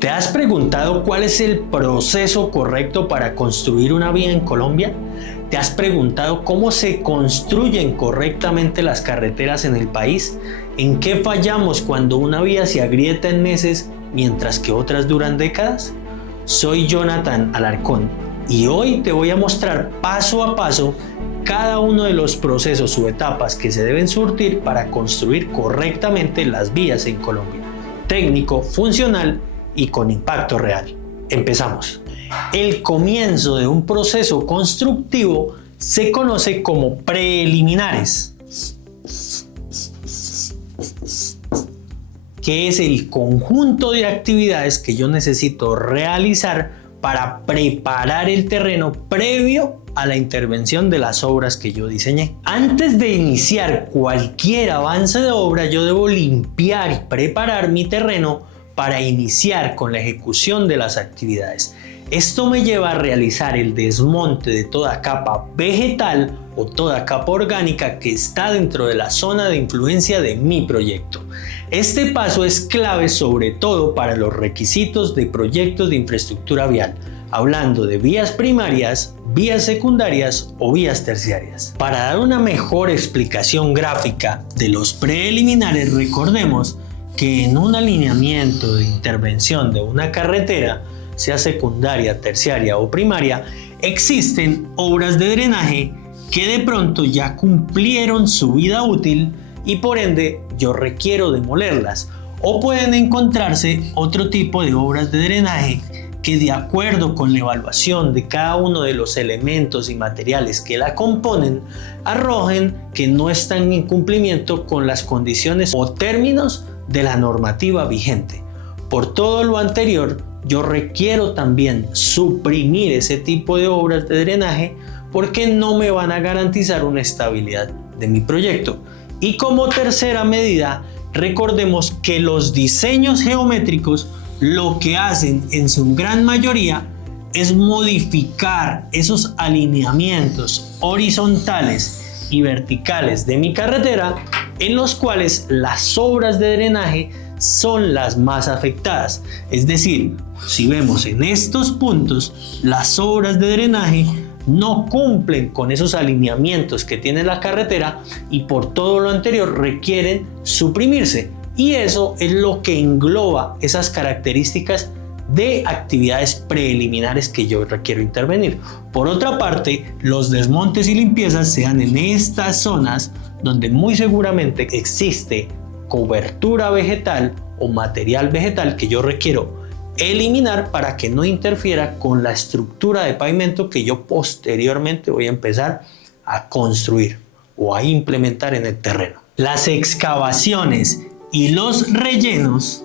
¿Te has preguntado cuál es el proceso correcto para construir una vía en Colombia? ¿Te has preguntado cómo se construyen correctamente las carreteras en el país? ¿En qué fallamos cuando una vía se agrieta en meses mientras que otras duran décadas? Soy Jonathan Alarcón y hoy te voy a mostrar paso a paso cada uno de los procesos o etapas que se deben surtir para construir correctamente las vías en Colombia. Técnico, funcional y con impacto real. Empezamos. El comienzo de un proceso constructivo se conoce como preliminares, que es el conjunto de actividades que yo necesito realizar para preparar el terreno previo a la intervención de las obras que yo diseñé. Antes de iniciar cualquier avance de obra, yo debo limpiar y preparar mi terreno para iniciar con la ejecución de las actividades. Esto me lleva a realizar el desmonte de toda capa vegetal o toda capa orgánica que está dentro de la zona de influencia de mi proyecto. Este paso es clave sobre todo para los requisitos de proyectos de infraestructura vial, hablando de vías primarias, vías secundarias o vías terciarias. Para dar una mejor explicación gráfica de los preliminares, recordemos que en un alineamiento de intervención de una carretera, sea secundaria, terciaria o primaria, existen obras de drenaje que de pronto ya cumplieron su vida útil y por ende yo requiero demolerlas, o pueden encontrarse otro tipo de obras de drenaje que, de acuerdo con la evaluación de cada uno de los elementos y materiales que la componen, arrojen que no están en cumplimiento con las condiciones o términos de la normativa vigente. Por todo lo anterior, yo requiero también suprimir ese tipo de obras de drenaje porque no me van a garantizar una estabilidad de mi proyecto. Y como tercera medida, recordemos que los diseños geométricos lo que hacen en su gran mayoría es modificar esos alineamientos horizontales y verticales de mi carretera, en los cuales las obras de drenaje son las más afectadas. Es decir, si vemos en estos puntos, las obras de drenaje no cumplen con esos alineamientos que tiene la carretera y por todo lo anterior requieren suprimirse. Y eso es lo que engloba esas características de actividades preliminares que yo requiero intervenir. Por otra parte, los desmontes y limpiezas se dan en estas zonas donde muy seguramente existe cobertura vegetal o material vegetal que yo requiero eliminar para que no interfiera con la estructura de pavimento que yo posteriormente voy a empezar a construir o a implementar en el terreno. Las excavaciones y los rellenos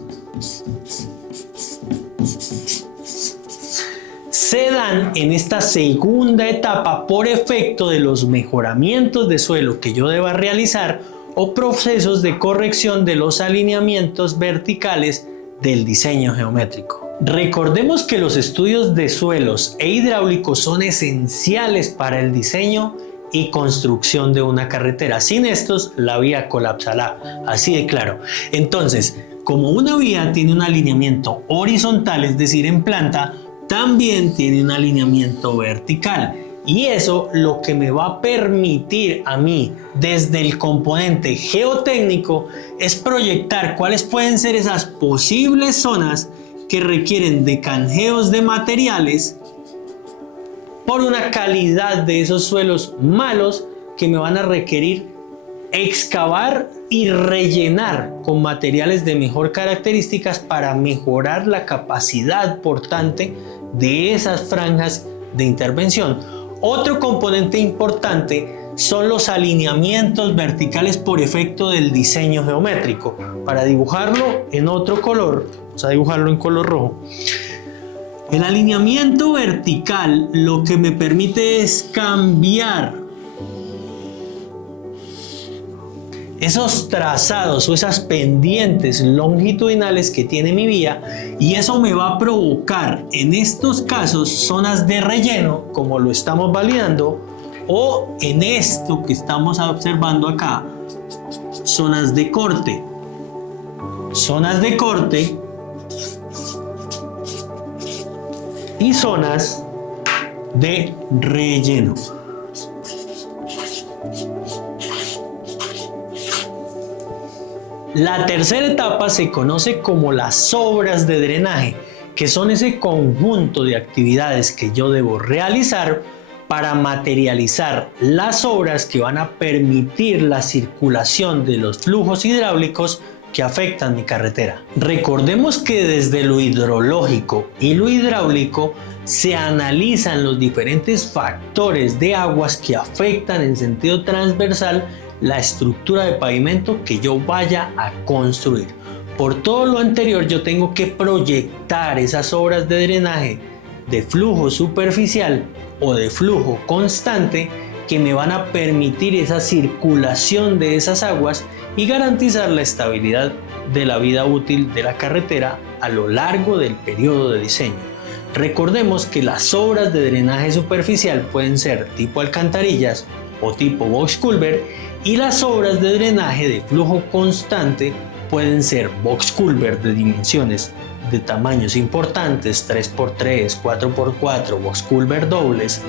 se dan en esta segunda etapa por efecto de los mejoramientos de suelo que yo deba realizar o procesos de corrección de los alineamientos verticales del diseño geométrico. Recordemos que los estudios de suelos e hidráulicos son esenciales para el diseño y construcción de una carretera. Sin estos, la vía colapsará, así de claro. Entonces, como una vía tiene un alineamiento horizontal, es decir, en planta, también tiene un alineamiento vertical. Y eso lo que me va a permitir a mí, desde el componente geotécnico, es proyectar cuáles pueden ser esas posibles zonas que requieren de canjeos de materiales por una calidad de esos suelos malos que me van a requerir excavar y rellenar con materiales de mejor características para mejorar la capacidad portante de esas franjas de intervención. Otro componente importante son los alineamientos verticales por efecto del diseño geométrico. Para dibujarlo en otro color, vamos a dibujarlo en color rojo. El alineamiento vertical lo que me permite es cambiar esos trazados o esas pendientes longitudinales que tiene mi vía, y eso me va a provocar en estos casos zonas de relleno, como lo estamos validando, o en esto que estamos observando acá, zonas de corte. Zonas de corte y zonas de relleno. La tercera etapa se conoce como las obras de drenaje, que son ese conjunto de actividades que yo debo realizar para materializar las obras que van a permitir la circulación de los flujos hidráulicos que afectan mi carretera. Recordemos que desde lo hidrológico y lo hidráulico se analizan los diferentes factores de aguas que afectan en sentido transversal la estructura de pavimento que yo vaya a construir. Por todo lo anterior, yo tengo que proyectar esas obras de drenaje de flujo superficial o de flujo constante que me van a permitir esa circulación de esas aguas y garantizar la estabilidad de la vida útil de la carretera a lo largo del periodo de diseño. Recordemos que las obras de drenaje superficial pueden ser tipo alcantarillas o tipo box culvert, y las obras de drenaje de flujo constante pueden ser box culvert de dimensiones de tamaños importantes, 3x3, 4x4, box culvert dobles,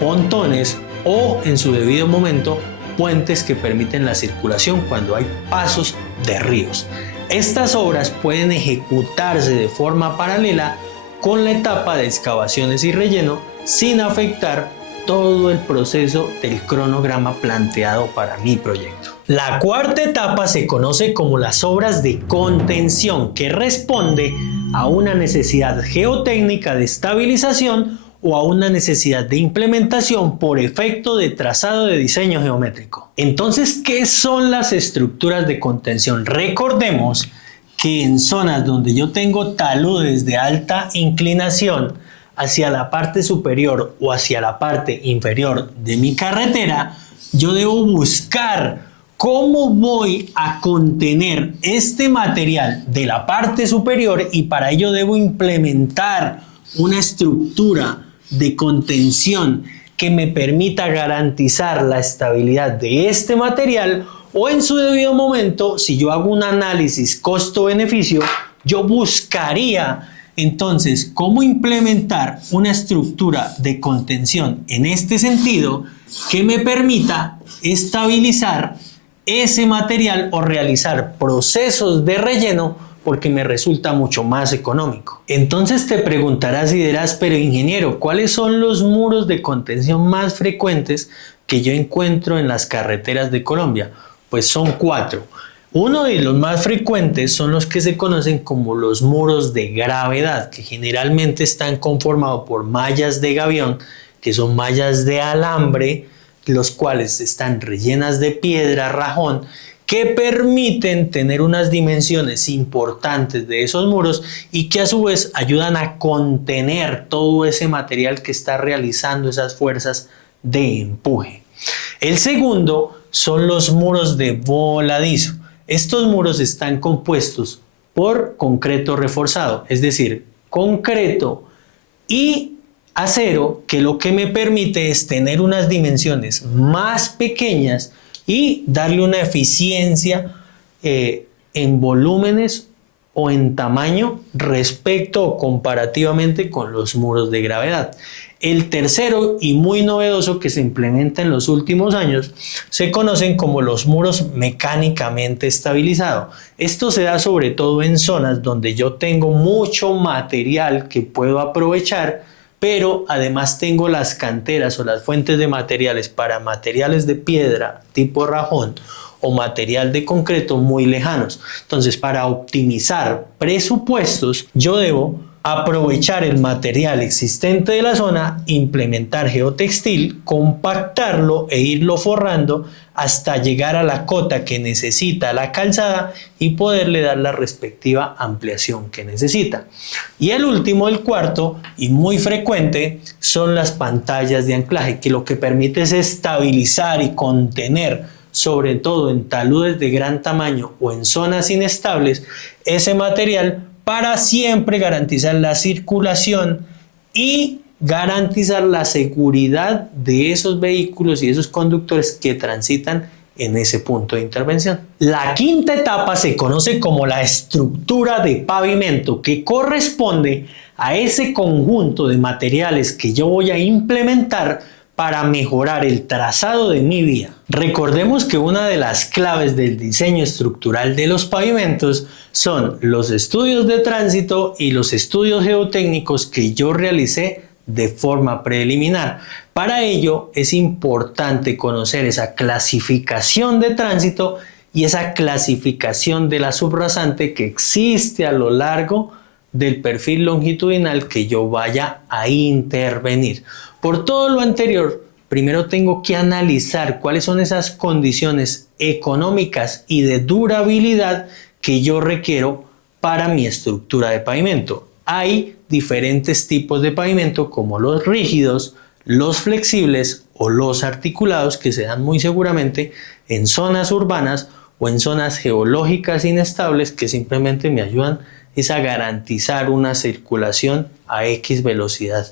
pontones o en su debido momento puentes que permiten la circulación cuando hay pasos de ríos. Estas obras pueden ejecutarse de forma paralela con la etapa de excavaciones y relleno sin afectar todo el proceso del cronograma planteado para mi proyecto. La cuarta etapa se conoce como las obras de contención, que responde a una necesidad geotécnica de estabilización o a una necesidad de implementación por efecto de trazado de diseño geométrico. Entonces, ¿qué son las estructuras de contención? Recordemos que en zonas donde yo tengo taludes de alta inclinación hacia la parte superior o hacia la parte inferior de mi carretera, yo debo buscar cómo voy a contener este material de la parte superior, y para ello debo implementar una estructura de contención que me permita garantizar la estabilidad de este material, o en su debido momento, si yo hago un análisis costo-beneficio, yo buscaría entonces cómo implementar una estructura de contención en este sentido que me permita estabilizar ese material o realizar procesos de relleno, porque me resulta mucho más económico. Entonces te preguntarás y dirás, pero ingeniero, ¿cuáles son los muros de contención más frecuentes que yo encuentro en las carreteras de Colombia? Pues son 4. Uno de los más frecuentes son los que se conocen como los muros de gravedad, que generalmente están conformados por mallas de gavión, que son mallas de alambre, los cuales están rellenas de piedra, rajón, que permiten tener unas dimensiones importantes de esos muros y que a su vez ayudan a contener todo ese material que está realizando esas fuerzas de empuje. El segundo son los muros de voladizo. Estos muros están compuestos por concreto reforzado, es decir, concreto y acero, que lo que me permite es tener unas dimensiones más pequeñas y darle una eficiencia en volúmenes o en tamaño respecto o comparativamente con los muros de gravedad. El tercero, y muy novedoso, que se implementa en los últimos años, se conocen como los muros mecánicamente estabilizados. Esto se da sobre todo en zonas donde yo tengo mucho material que puedo aprovechar, pero además tengo las canteras o las fuentes de materiales para materiales de piedra tipo rajón o material de concreto muy lejanos. Entonces, para optimizar presupuestos, yo debo aprovechar el material existente de la zona, implementar geotextil, compactarlo e irlo forrando hasta llegar a la cota que necesita la calzada y poderle dar la respectiva ampliación que necesita. Y el último, el cuarto y muy frecuente, son las pantallas de anclaje, que lo que permite es estabilizar y contener, sobre todo en taludes de gran tamaño o en zonas inestables, ese material para siempre garantizar la circulación y garantizar la seguridad de esos vehículos y esos conductores que transitan en ese punto de intervención. La quinta etapa se conoce como la estructura de pavimento, que corresponde a ese conjunto de materiales que yo voy a implementar para mejorar el trazado de mi vía. Recordemos que una de las claves del diseño estructural de los pavimentos son los estudios de tránsito y los estudios geotécnicos que yo realicé de forma preliminar. Para ello es importante conocer esa clasificación de tránsito y esa clasificación de la subrasante que existe a lo largo del perfil longitudinal que yo vaya a intervenir. Por todo lo anterior, primero tengo que analizar cuáles son esas condiciones económicas y de durabilidad que yo requiero para mi estructura de pavimento. Hay diferentes tipos de pavimento como los rígidos, los flexibles o los articulados que se dan muy seguramente en zonas urbanas o en zonas geológicas inestables que simplemente me ayudan a garantizar una circulación a X velocidad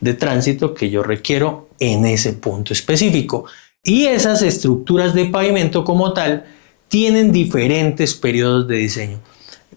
de tránsito que yo requiero en ese punto específico. Y esas estructuras de pavimento como tal tienen diferentes periodos de diseño.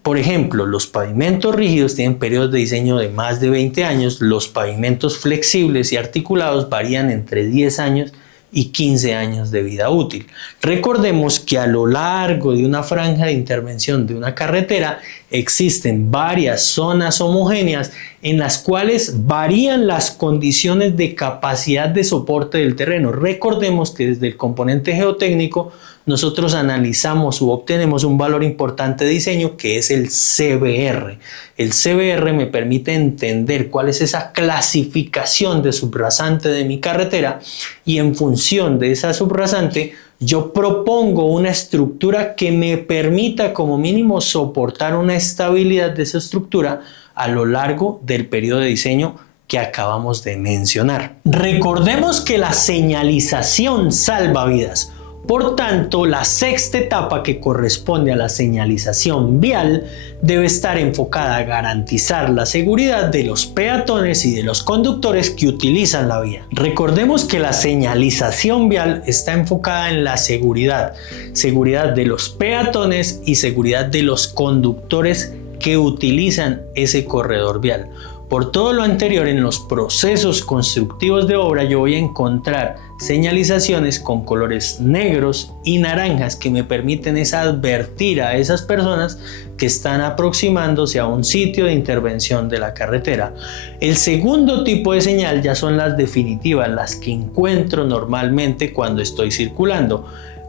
Por ejemplo, los pavimentos rígidos tienen periodos de diseño de más de 20 años, los pavimentos flexibles y articulados varían entre 10 años y 15 años de vida útil. Recordemos que a lo largo de una franja de intervención de una carretera existen varias zonas homogéneas en las cuales varían las condiciones de capacidad de soporte del terreno. Recordemos que desde el componente geotécnico nosotros analizamos o obtenemos un valor importante de diseño que es el CBR. El CBR me permite entender cuál es esa clasificación de subrasante de mi carretera y en función de esa subrasante yo propongo una estructura que me permita como mínimo soportar una estabilidad de esa estructura a lo largo del periodo de diseño que acabamos de mencionar. Recordemos que la señalización salva vidas. Por tanto, la sexta etapa, que corresponde a la señalización vial, debe estar enfocada a garantizar la seguridad de los peatones y de los conductores que utilizan la vía. Recordemos que la señalización vial está enfocada en la seguridad de los peatones y seguridad de los conductores que utilizan ese corredor vial. Por todo lo anterior, en los procesos constructivos de obra yo voy a encontrar señalizaciones con colores negros y naranjas que me permiten advertir a esas personas que están aproximándose a un sitio de intervención de la carretera. El segundo tipo de señal ya son las definitivas, las que encuentro normalmente cuando estoy circulando.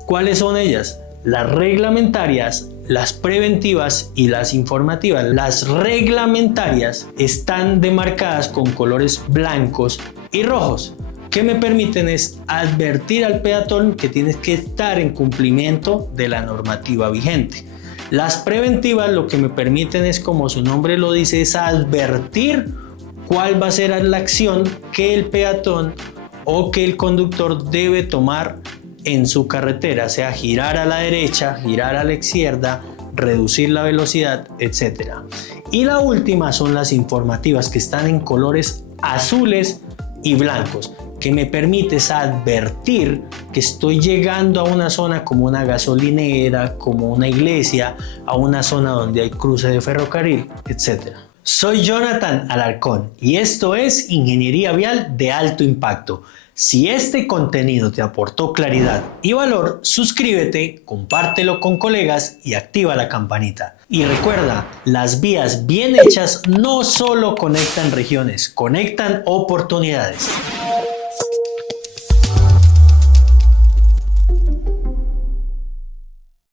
¿Cuáles son ellas? Las reglamentarias, las preventivas y las informativas. Las reglamentarias están demarcadas con colores blancos y rojos, que me permiten advertir al peatón que tienes que estar en cumplimiento de la normativa vigente. Las preventivas lo que me permiten como su nombre lo dice, es advertir cuál va a ser la acción que el peatón o que el conductor debe tomar en su carretera, sea girar a la derecha, girar a la izquierda, reducir la velocidad, etc. Y la última son las informativas, que están en colores azules y blancos, que me permite advertir que estoy llegando a una zona como una gasolinera, como una iglesia, a una zona donde hay cruce de ferrocarril, etc. Soy Jonathan Alarcón y esto es Ingeniería Vial de Alto Impacto. Si este contenido te aportó claridad y valor, suscríbete, compártelo con colegas y activa la campanita. Y recuerda, las vías bien hechas no solo conectan regiones, conectan oportunidades.